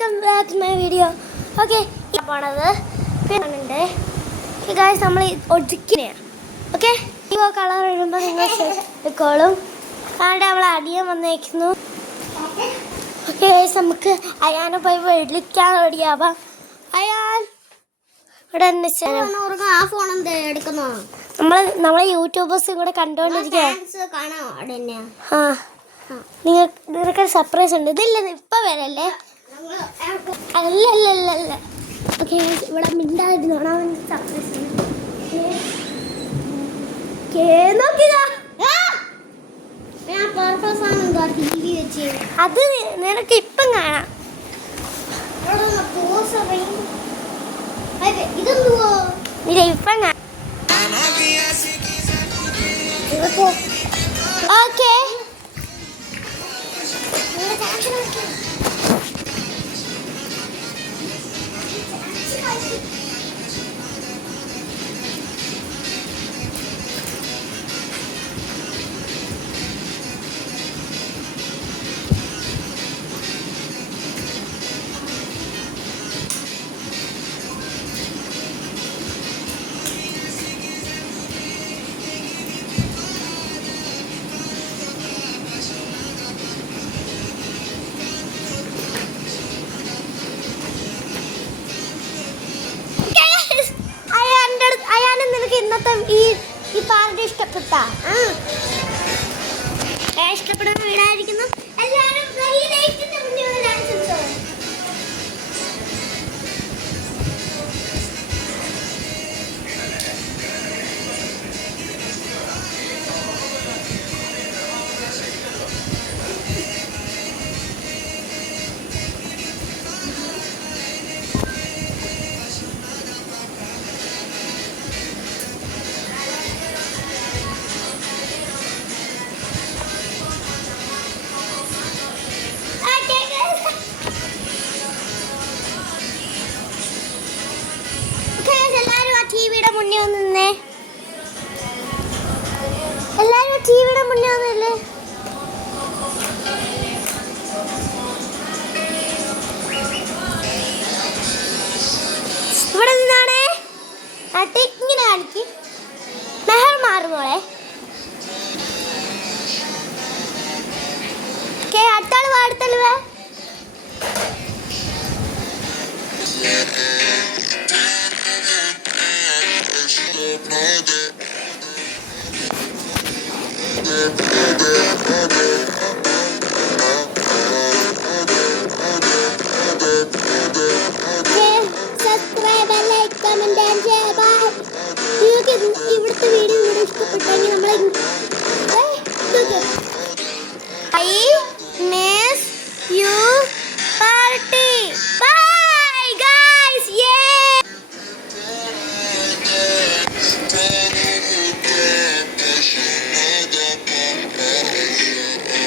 Welcome back to my video. Okay, പോണത് പിന്നെ guys നമ്മൾ ഒതുക്കിനെയാണ്. ഓക്കെ, ഈ കളർ ഇടുമ്പോൾ നിങ്ങൾ എടുക്കോളും. കാരണം നമ്മൾ അടിയാൻ വന്നേക്കുന്നു. ഓക്കെ ഗായ്സ്, നമുക്ക് അയാനെ പോയി വിളിക്കാൻ റെഡിയാവാം. അയാൻ ഇവിടെ ആ ഫോൺ എന്താ എടുക്കുന്നോ? നമ്മളെ യൂട്യൂബേഴ്സും കൂടെ കണ്ടോണ്ടിരിക്കുക. ആ, നിങ്ങൾക്ക് സർപ്രൈസ് ഉണ്ട്. ഇതില്ല, ഇപ്പം വരല്ലേ? അല്ല. ഓക്കെ, ഇവിടെ മിണ്ടാതിരുന്നോണ സർപ്രൈസ് ഉണ്ട്. അത് നിനക്ക് ഇപ്പം കാണാം. ഇല്ല, ഇപ്പം കാണാം. ഓക്കെ, ഇന്നത്തെ ഈ പാർട്ടി ഇഷ്ടപ്പെട്ട ഇഷ്ടപ്പെടുന്ന വീടായിരിക്കുന്നു. എല്ലാവരും ടിവിയുടെ മുന്നേ വന്നേ. എല്ലാരും ടിവിയുടെ മുന്നേ വന്നല്ലേ?